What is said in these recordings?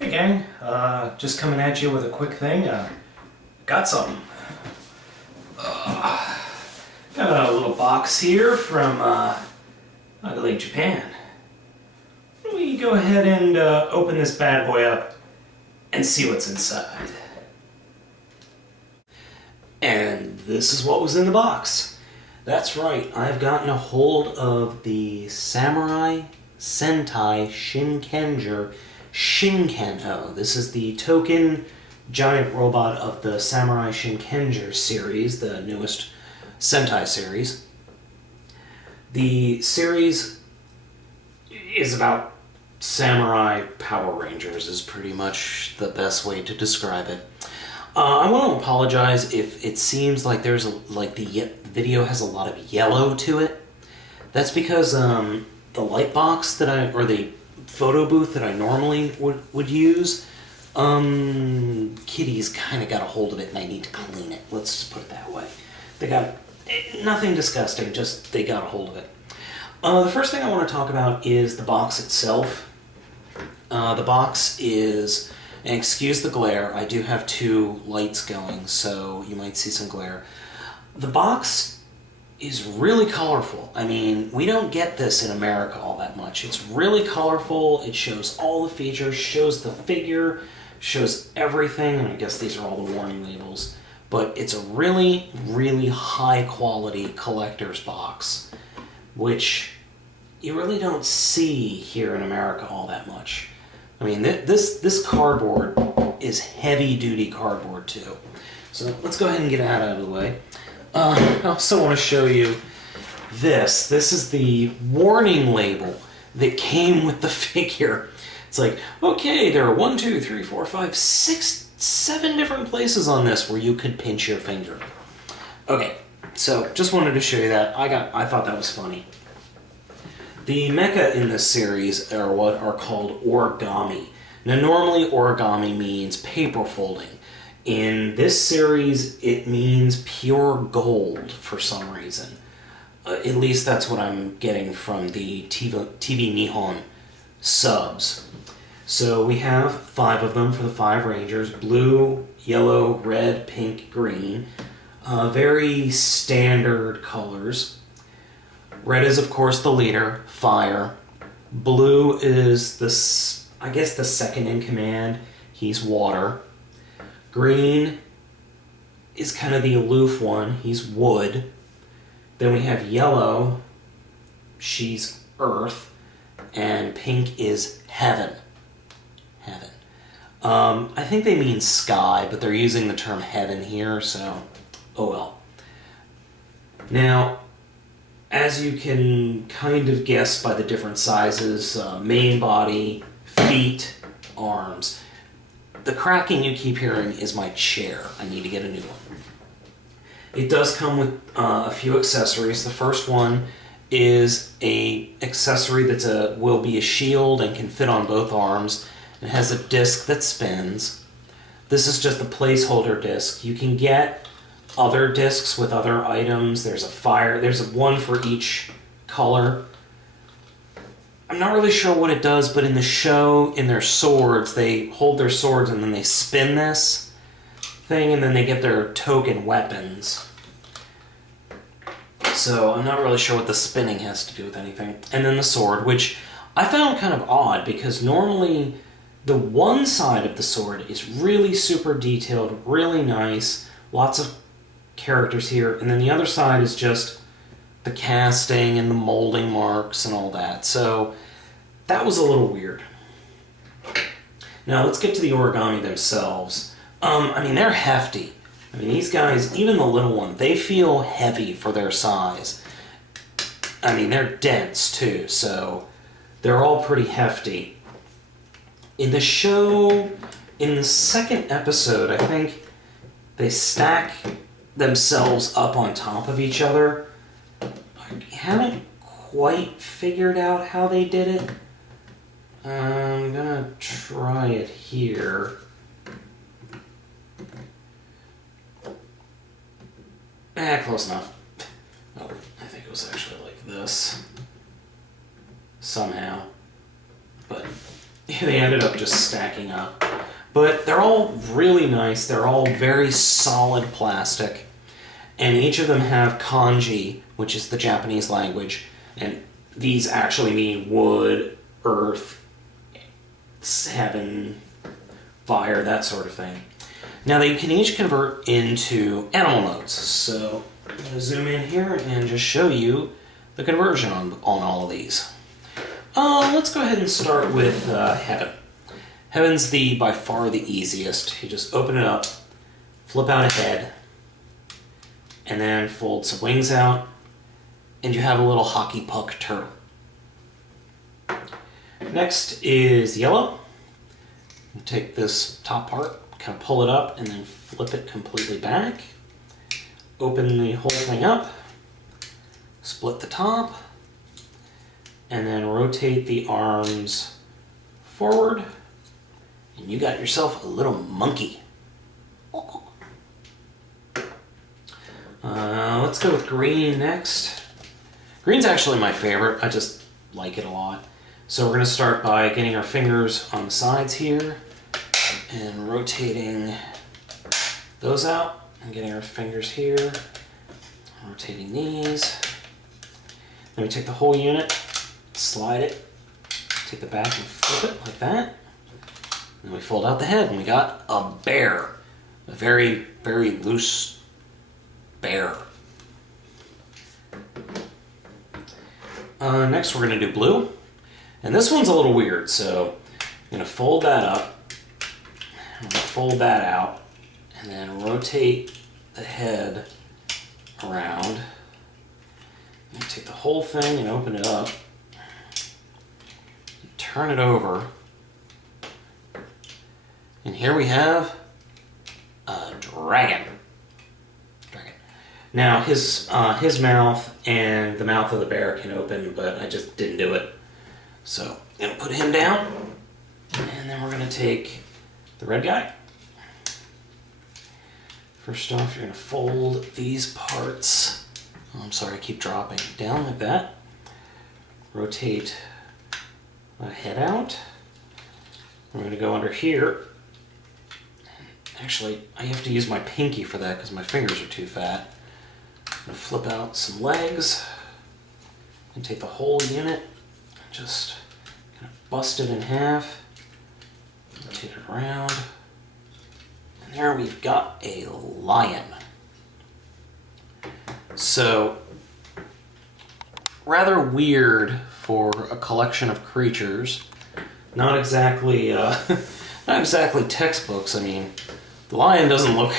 Hey gang, just coming at you with a quick thing. Got something. Got a little box here from Untitled Japan. We go ahead and open this bad boy up and see what's inside. And this is what was in the box. That's right, I've gotten a hold of the Samurai Sentai Shinkenger Shinken Oh. This is the token giant robot of the Samurai Shinkenger series, the newest Sentai series. The series is about samurai Power Rangers, is pretty much the best way to describe it. I want to apologize if it seems like there's the video has a lot of yellow to it. That's because the light box or the photo booth that I normally would use, kitties kind of got a hold of it and I need to clean it. Let's just put it that way. They got nothing disgusting, just they got a hold of it. The first thing I want to talk about is the box itself. The box is, and excuse the glare, I do have two lights going, so you might see some glare. The box is really colorful. I mean, we don't get this in America all that much. It's really colorful, it shows all the features, shows the figure, shows everything, and I guess these are all the warning labels. But it's a really, really high quality collector's box, which you really don't see here in America all that much. I mean, this cardboard is heavy duty cardboard too. So let's go ahead and get that out of the way. I also want to show you this. This is the warning label that came with the figure. It's like, okay, there are 1, 2, 3, 4, 5, 6, 7 different places on this where you could pinch your finger. Okay, so just wanted to show you that. I thought that was funny. The mecha in this series are what are called origami. Now normally origami means paper folding. In this series, it means pure gold for some reason. At least that's what I'm getting from the TV Nihon subs. So we have 5 of them for the 5 Rangers. Blue, yellow, red, pink, green. Very standard colors. Red is, of course, the leader, fire. Blue is, the second in command. He's water. Green is kind of the aloof one. He's wood. Then we have yellow. She's earth. And pink is heaven. Heaven. I think they mean sky, but they're using the term heaven here, so oh well. Now, as you can kind of guess by the different sizes, main body, feet, arms. The cracking you keep hearing is my chair. I need to get a new one. It does come with a few accessories. The first one is a accessory that will be a shield and can fit on both arms. It has a disc that spins. This is just a placeholder disc. You can get other discs with other items. There's one for each color. I'm not really sure what it does, but in the show, in their swords, they hold their swords and then they spin this thing and then they get their token weapons. So I'm not really sure what the spinning has to do with anything. And then the sword, which I found kind of odd because normally the one side of the sword is really super detailed, really nice, lots of characters here, and then the other side is just the casting and the molding marks and all that. So that was a little weird. Now let's get to the origami themselves. I mean, they're hefty. I mean, these guys, even the little one, they feel heavy for their size. I mean, they're dense too, so they're all pretty hefty. In the show, in the second episode, I think they stack themselves up on top of each other. I haven't quite figured out how they did it. I'm gonna try it here. Close enough. Oh, I think it was actually like this. Somehow. But, yeah. they ended up just stacking up. But they're all really nice. They're all very solid plastic. And each of them have kanji, which is the Japanese language. And these actually mean wood, earth, heaven, fire, that sort of thing. Now they can each convert into animal modes. So I'm going to zoom in here and just show you the conversion on all of these. Let's go ahead and start with heaven. Heaven's by far the easiest. You just open it up, flip out a head, and then fold some wings out, and you have a little hockey puck turtle. Next is yellow. You take this top part, kind of pull it up, and then flip it completely back. Open the whole thing up, split the top, and then rotate the arms forward, and you got yourself a little monkey. Let's go with green next. Green's actually my favorite. I just like it a lot. So we're going to start by getting our fingers on the sides here and rotating those out and getting our fingers here, rotating these. Then we take the whole unit, slide it, take the back and flip it like that. And we fold out the head and we got a bear. A very, very loose bear. Next we're going to do blue. And this one's a little weird, so I'm going to fold that up, I'm going to fold that out, and then rotate the head around. And take the whole thing and open it up, turn it over, and here we have a dragon. Now his mouth and the mouth of the bear can open, but I just didn't do it. So I'm going to put him down, and then we're going to take the red guy. First off, you're going to fold these parts. Oh, I'm sorry, I keep dropping. Down like that. Rotate the head out. We're going to go under here. Actually, I have to use my pinky for that because my fingers are too fat. I'm going to flip out some legs and take the whole unit. Just kind of bust it in half, rotate it around, and there we've got a lion. So, rather weird for a collection of creatures. Not exactly textbooks. I mean, the lion doesn't look.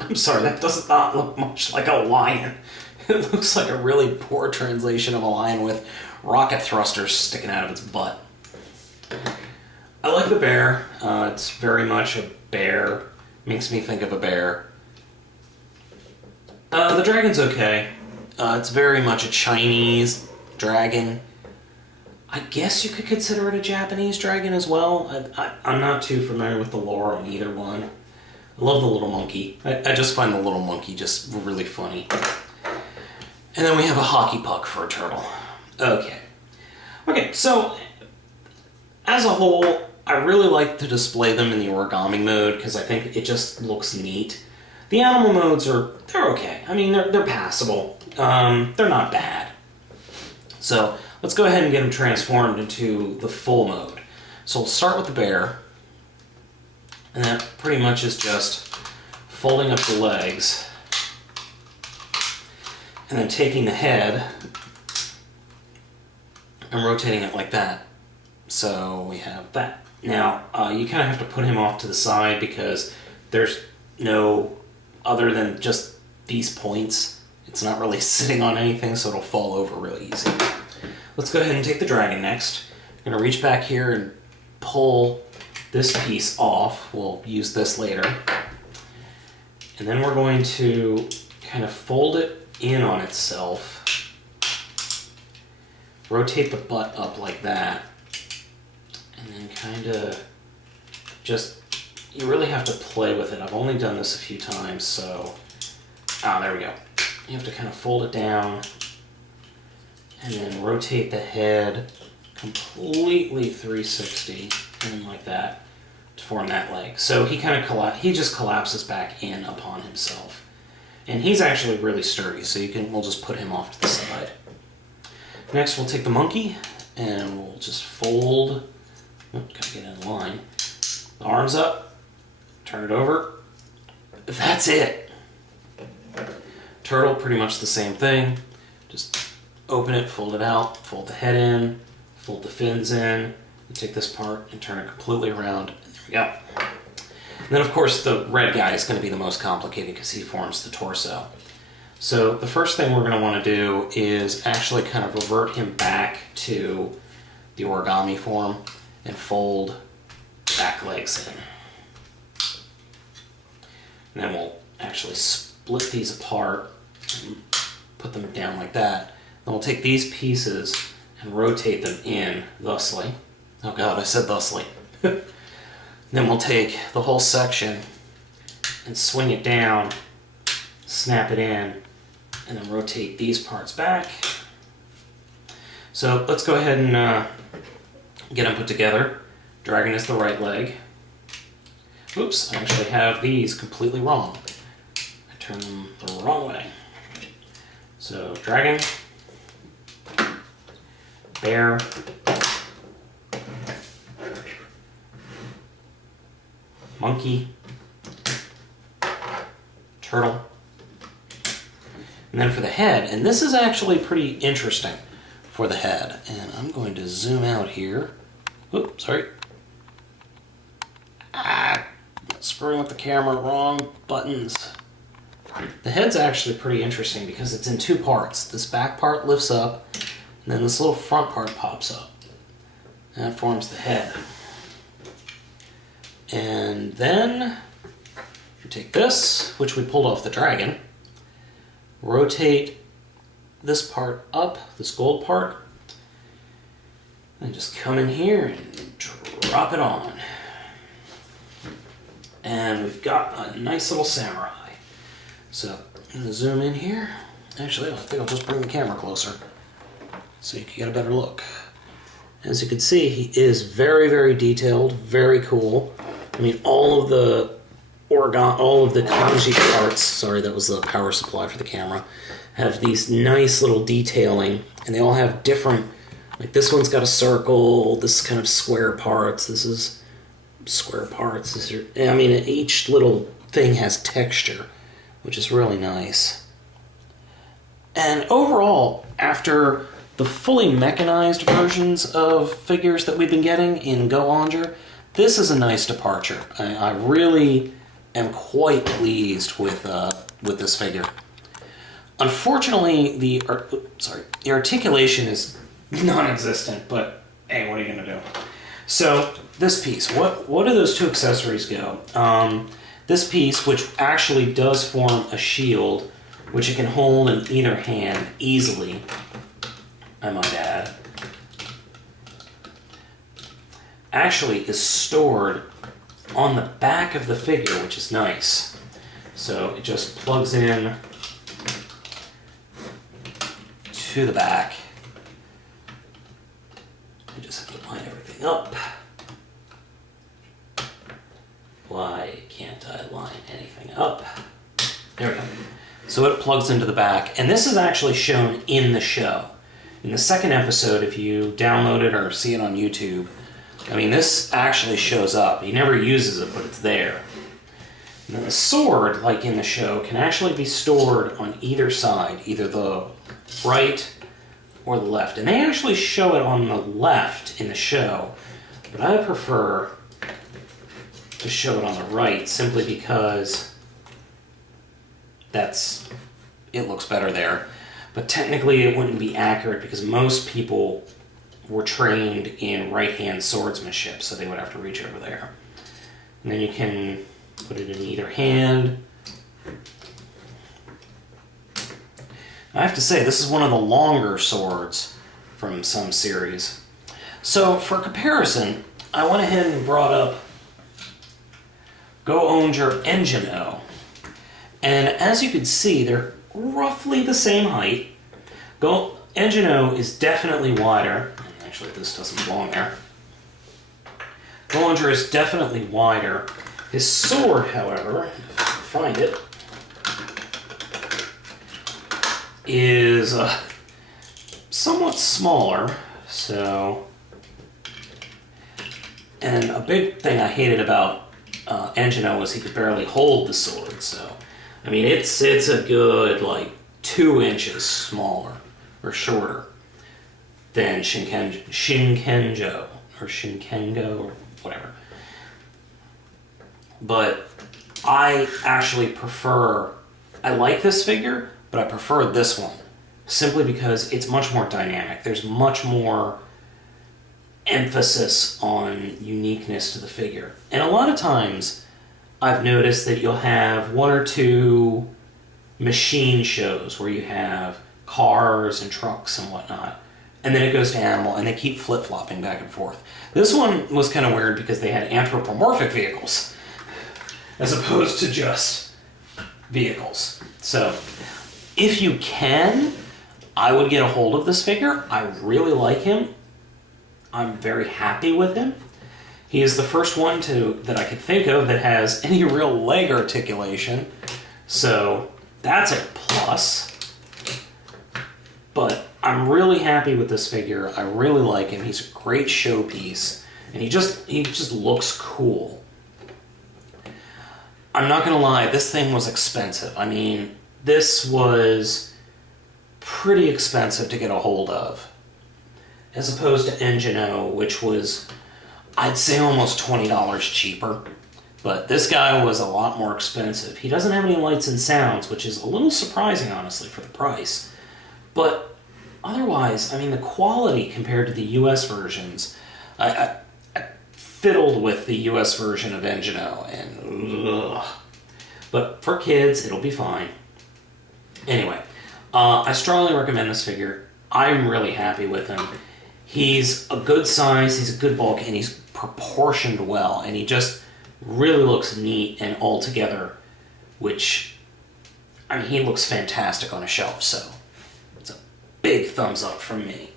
I'm sorry, that does not look much like a lion. It looks like a really poor translation of a lion with rocket thrusters sticking out of its butt. I like the bear. It's very much a bear. Makes me think of a bear. The dragon's okay. It's very much a Chinese dragon. I guess you could consider it a Japanese dragon as well. I'm not too familiar with the lore on either one. I love the little monkey. I just find the little monkey just really funny. And then we have a hockey puck for a turtle. Okay, so as a whole, I really like to display them in the origami mode because I think it just looks neat. The animal modes they're okay. I mean, they're passable. They're not bad. So let's go ahead and get them transformed into the full mode. So we'll start with the bear, and that pretty much is just folding up the legs and then taking the head and rotating it like that. So we have that. Now, you kind of have to put him off to the side because there's no, other than just these points, it's not really sitting on anything, so it'll fall over really easy. Let's go ahead and take the dragon next. I'm going to reach back here and pull this piece off. We'll use this later. And then we're going to kind of fold it in on itself. Rotate the butt up like that. And then kind of just, you really have to play with it. I've only done this a few times, so, there we go. You have to kind of fold it down and then rotate the head completely 360 in like that to form that leg. So he kind of he just collapses back in upon himself. And he's actually really sturdy, so we'll just put him off to the side. Next we'll take the monkey and we'll just fold, gotta get in line, the arms up, turn it over. That's it. Turtle, pretty much the same thing. Just open it, fold it out, fold the head in, fold the fins in, and take this part and turn it completely around, and there we go. And then of course the red guy is going to be the most complicated because he forms the torso. So the first thing we're going to want to do is actually kind of revert him back to the origami form and fold the back legs in. And then we'll actually split these apart and put them down like that. Then we'll take these pieces and rotate them in thusly. Oh god, I said thusly. Then we'll take the whole section and swing it down, snap it in, and then rotate these parts back. So let's go ahead and get them put together. Dragon is the right leg. Oops, I actually have these completely wrong. I turned them the wrong way. So dragon, bear, monkey, turtle, and then for the head, and this is actually pretty interesting for the head, and I'm going to zoom out here. Oops, sorry. Screwing with the camera, wrong buttons. The head's actually pretty interesting because it's in two parts. This back part lifts up, and then this little front part pops up. And that forms the head. And then you take this, which we pulled off the dragon, rotate this part up, this gold part, and just come in here and drop it on. And we've got a nice little samurai. So I'm going to zoom in here. Actually, I think I'll just bring the camera closer so you can get a better look. As you can see, he is very, very detailed, very cool. I mean, all of the kanji parts, sorry, that was the power supply for the camera, have these nice little detailing, and they all have different, like this one's got a circle, this kind of square parts, this is square parts. I mean, each little thing has texture, which is really nice. And overall, after the fully mechanized versions of figures that we've been getting in Go Onger, this is a nice departure. I really am quite pleased with this figure. Unfortunately, the articulation is non-existent, but hey, what are you gonna do? So this piece, what do those two accessories go? This piece, which actually does form a shield, which it can hold in either hand easily, I might add, actually is stored on the back of the figure, which is nice. So it just plugs in to the back. You just have to line everything up. Why can't I line anything up? There we go. So it plugs into the back, and this is actually shown in the show. In the second episode, if you download it or see it on YouTube, I mean, this actually shows up. He never uses it, but it's there. And then the sword, like in the show, can actually be stored on either side, either the right or the left. And they actually show it on the left in the show, but I prefer to show it on the right simply because it looks better there. But technically it wouldn't be accurate because most people were trained in right-hand swordsmanship, so they would have to reach over there. And then you can put it in either hand. I have to say, this is one of the longer swords from some series. So for comparison, I went ahead and brought up Go Onger Engine O. And as you can see, they're roughly the same height. Engine O is definitely wider. Actually, this doesn't belong there. Bollinger is definitely wider. His sword, however, if I can find it, is somewhat smaller, so... And a big thing I hated about Engino was he could barely hold the sword, so... I mean, it's a good, like, 2 inches smaller, or shorter, than Shinkenger, or Shinkengo, or whatever. But I actually prefer... I like this figure, but I prefer this one, simply because it's much more dynamic. There's much more emphasis on uniqueness to the figure. And a lot of times, I've noticed that you'll have 1 or 2 machine shows where you have cars and trucks and whatnot, and then it goes to animal, and they keep flip-flopping back and forth. This one was kind of weird because they had anthropomorphic vehicles, as opposed to just vehicles. So, if you can, I would get a hold of this figure. I really like him. I'm very happy with him. He is the first one that I could think of that has any real leg articulation, so that's a plus. But I'm really happy with this figure. I really like him. He's a great showpiece, and he just looks cool. I'm not gonna lie, this thing was expensive. I mean, this was pretty expensive to get a hold of, as opposed to Engino, which was, I'd say, almost $20 cheaper. But this guy was a lot more expensive. He doesn't have any lights and sounds, which is a little surprising, honestly, for the price. But otherwise, I mean, the quality compared to the US versions, I fiddled with the US version of Engino, and ugh. But for kids, it'll be fine. Anyway, I strongly recommend this figure. I'm really happy with him. He's a good size, he's a good bulk, and he's proportioned well, and he just really looks neat and all together, which, I mean, he looks fantastic on a shelf, so it's a big thumbs up from me.